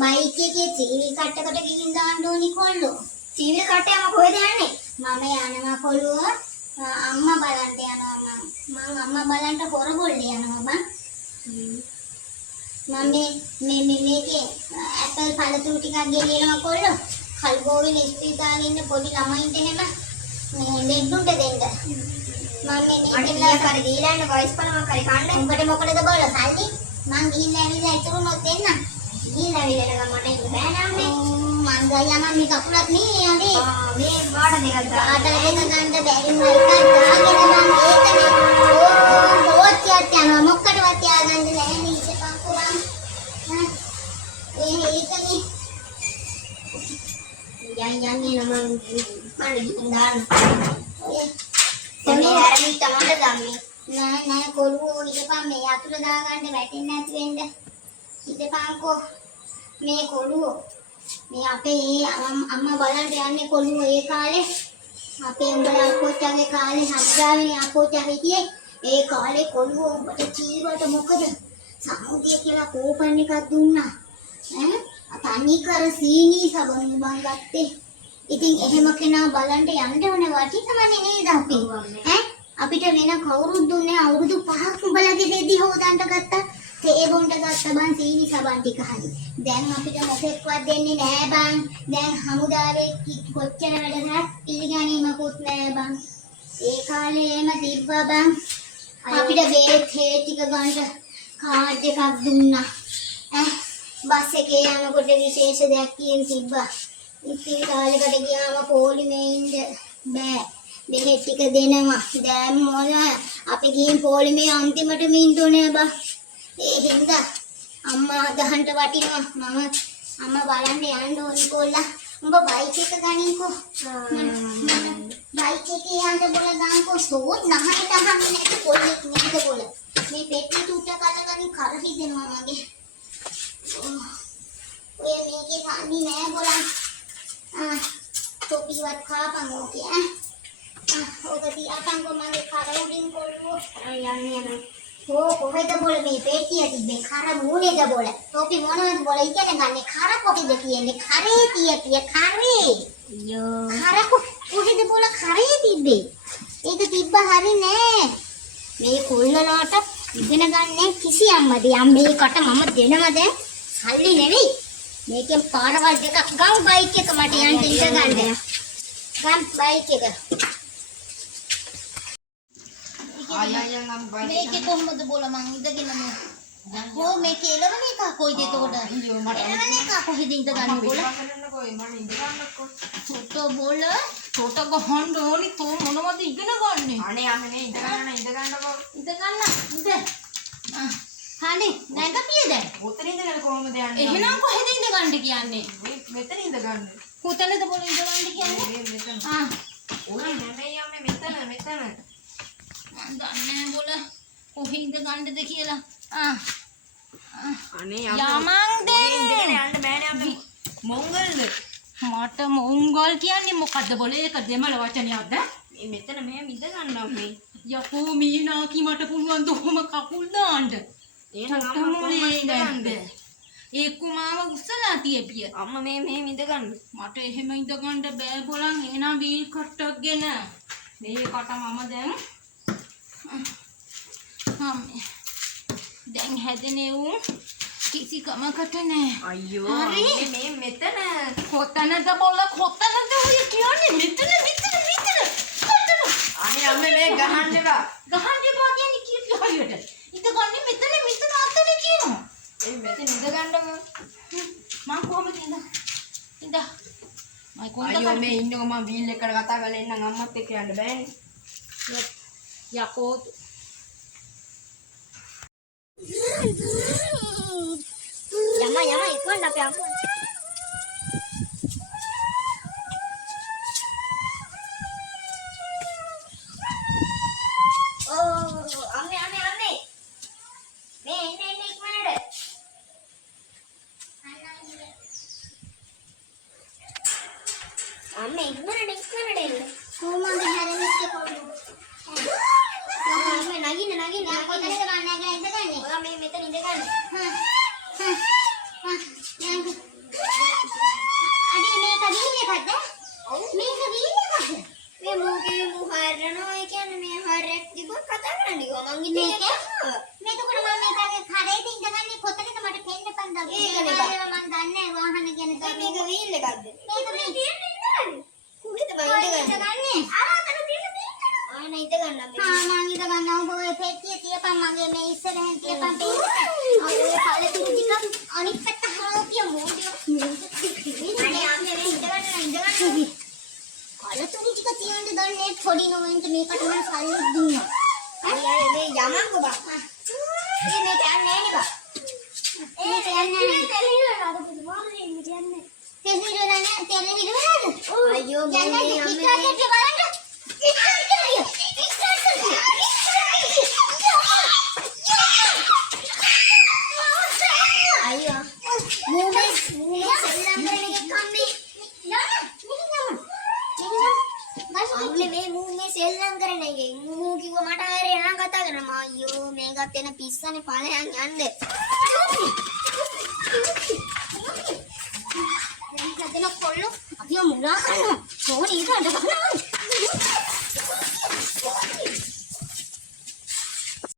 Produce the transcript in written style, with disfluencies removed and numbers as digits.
Bike එකේ චීවි කට්ටකට ගිහින් දාන්න ඕනි කොල්ලෝ. චීවි කට්ටයම කොහෙද යන්නේ? මම යනවා කොල්ලෝ. අම්මා බලන්න යනවා මං අම්මා බලන්න හොරගොල්ලේ යනවා බං. මම මේකේ ඇපල් පළතුරු ටිකක් ගෙනියනවා කොල්ලෝ. කල්ගෝවිල ඉස්පිරිතාලේ ඉන්න පොඩි ළමයින්ට එහෙම මේ ලෙඩුන්ට දෙන්න. මම මේකේ කර දීලා යන වොයිස් පලමක් කරේ කන්න. උඹට මොකටද බෝල සල්ලි? මං ගිහිල්ලා ඇවිල්ලා ඉතුරුනොත් දෙන්න. ගිහිල්ලා ඇවිල්ලා මට ඉන්න බෑ නම්නේ. මං ගියා මම මේ කකුලත් නේ යන්නේ. මේ වාඩ දෙකක් දාන්න ගන්න බැරි මල්කක් දාගෙන මං ඒකනේ. හොච්චියට යනවා මොකටවත් තියාගන්න නැහැ නේ ඉතපන්කෝ බං. ඒකනේ. යන්නේ නම මම ගිහින් මේ හැරි තමයි ගම්මේ. නෑ කොළුවෝ ඉතපන් මේ අතුර දාගන්න වැටෙන්නේ නැති වෙන්න. ඉතපන්කෝ මේ කොළුවෝ මේ අපේ අම්මා බලන්න යන්නේ කොළුවෝ ඒ කාලේ අපේ උඹලා අපෝච්චාගේ කාලේ හත්ගාවේ අපෝච්චා හිටියේ ඒ කාලේ කොළුවෝ උඹට චීවට මොකද සමුදිය කියලා කෝපන් එකක් දුන්නා ඈ අතනි කර සීනි සබන් මං ගත්තේ. ඉතින් එහෙම කෙනා බලන්න යන්න ඕනේ වටිනවනේ නේද අපි ඈ අපිට වෙන කවුරුත් දුන්නේ අවුරුදු 5ක් උඹලගේ දෙදි හොදන්න ගත්තා. තේ බොණ්ඩ ගත්තා බං සීනි සබන් ටික හරි. දැන් අපිට මොකෙක්වත් දෙන්නේ නෑ බං. දැන් හමුදාවේ කොච්චර වැඩ කරත් පිළිගැනීමකුත් නෑ බං. ඒ කාලේ එහෙම තිබ්බා බං. අපිට බේත් හේ ටික ගන්න කාඩ් එකක් දුන්නා. බස් එකේ යනකොට විශේෂ දෙයක් කියන තිබ්බා. ඉතින් කාලෙකට ගියාම පොලිමේ ඉන්න බෑ. බෙහෙත් ටික දෙනවා. දැන් මොන අපි ගිහින් පොලිමේ අන්තිමට මින්දුනේ බා. ඒ හින්දා අම්මා ගහන්න වටිනවා. මම අම්මා බලන්න යන්න ඕනි කොල්ලා. උඹ බයික් එක ගනින්කෝ. බයික් එකේ යන්න බොල ගාන්කෝ සෝත් නහයට අහන්නේ නැති කොල්ලෙක් නේද බොල. මේ පෙට්ටි තුට්ට කට ගනින් කර හිදෙනවා මගේ. ඔය මේකේ සාමි නෑ බොලන්. තොපිවත් කාපන් ඕකේ. ඔක තියාපන්කෝ මගේ කර උඩින් කොල්ලෝ. යන්නේ කොහෙද බොල මේ පෙට්ටිය තිබ්බේ කර මූලේද බොල. තොපි මොනවද බොල ඉගෙන ගන්නේ කර කොටිද කියන්නේ කරේ තියපිය කරේ. අයියෝ. කර කොහෙද බොල කරේ තිබ්බේ. ඒක තිබ්බ හරි නෑ. මේ කොල්ලලාට ඉගෙන ගන්න කිසියම්මද යම් මේකට මම දෙනවා දැන් සල්ලි නෙවෙයි. මේකෙන් පාරවල් දෙකක් ගම් බයික් එක මට යන්න ඉඳ ගන්න. ගම් බයික් එක. මේකේ කොහොමද බෝල මං ඉඳගෙන මේ. හෝ මේකේ එළවන එක කොයිද එතකොට? එළවන එක කොහෙද ඉඳ ගන්න බෝල? චොට්ටෝ බෝල චොට ගහන්න ඕනි තෝ මොනවද ඉගෙන ගන්නෙ? අනේ අනේ ඉඳ ගන්නකෝ. ඉඳ ගන්න. ඉඳ. හරි නැගපිය දැන්. ඔතන ඉඳගෙන කොහොමද යන්නේ? එහෙනම් කොහෙද ඉඳ ගන්න කියන්නේ? මෙතන ඉඳ ගන්න. කොතනද බෝල ඉඳ ගන්න කියන්නේ? මෙතන. ඔය නෙමෙයි යන්නේ මෙතන. මන් දන්නේ බෝල කොහෙ ඉඳ ගන්නද කියලා. අනේ යමන් ඉඳගෙන යන්න බෑනේ අපි. මොංගල්ද? මට මොංගල් කියන්නේ මොකද්ද බෝල? ඒක දෙමළ වචනයක්ද? මේ මෙතන මෙහෙම ඉඳ ගන්නවා මේ. යකෝ මීනාකි මට පුළුවන් දොහම කකුල් දාන්න. එහෙනම් අම්මා කොහොමද ඉඳගන්නේ? ඒකු මාව උස්සලා තියපිය. අම්මා මේ මෙහෙම ඉඳ ගන්න. මට එහෙම ඉඳ ගන්න බෑ බෝලන්. එහෙනම් වීල් කට්ටක් ගෙන. මේකට මම දැන් හැදෙනේ උන් කිසි කමකට නෑ. අයියෝ මේ මෙතන කොතනද බෝල කොතනද ඔය කියන්නේ? මෙතන. කොතන? අනේ අම්මේ මේ ගහන්න එපා. ගහන්න එපා කියන්නේ කීප හරියට. ඉඳ ගන්න මෙතන අතන කියනවා. ඒ මෙතන ඉඳ ගන්නකො. මං කොහමද ඉඳ? මම කොහොමද? අයියෝ මේ ඉන්නකො මම වීල් එකට කතා කරලා එන්නම් අම්මත් එක්ක යන්න බෑනේ. යකෝ යම ඉක්මනට අපි අම්මා අම්මේ මේ එන්න ඉක්මනට අම්මේ ඉක්මනට එන්න කොහොමද හැරෙන්නේ කොහොමද අම්මේ නගින්න කොතනද ගන්න ඉඳගන්නේ ඔයා මේ මෙතන ඉඳගන්න කැන්ඩල් එකක්ද? මේක මේ කුඩේද මම ඉඳගන්නේ? ආන ඉඳ ගන්නම්. මං ඉඳ ගන්නම්. ඔය පෙට්ටිය තියපන් මගේ මේ ඉස්සරහෙන් තියපන් පෙට්ටිය. ඔය කලතුරු ටික අනිත් පැත්ත හරව තිය මොඩිය. අනේ ආන්නේ ඉඳ ගන්න. කලතුරු ටික තියන්න දන්නේ පොඩි නෝන්ට මේකට මම සල්ලි දුන්නා. අයියා මේ යමන්කෝ බා. මේ යන්නේ නේ බා. ඒක යන්නේ නේ. තෙල් හිරවනවාද පුදුමාද ඉන්නේ කියන්නේ. තෙල් හිරවනවාද? අයියෝ මේ යන්නේ පිටාට බලන්න. අයියා මූමේ සෙල්ලම් කරන එක කම්මේ අම්මේ මේ මූමේ සෙල්ලම් කරන එකේ මූ කිව්ව මට ආරේ යන කතා කරනවා අයියෝ මේකත් එන පිස්සනේ ඵලයන් යන්න දැන් කදන කොල්ල අපි මුලා කරනවා ඕනි ඉඳලා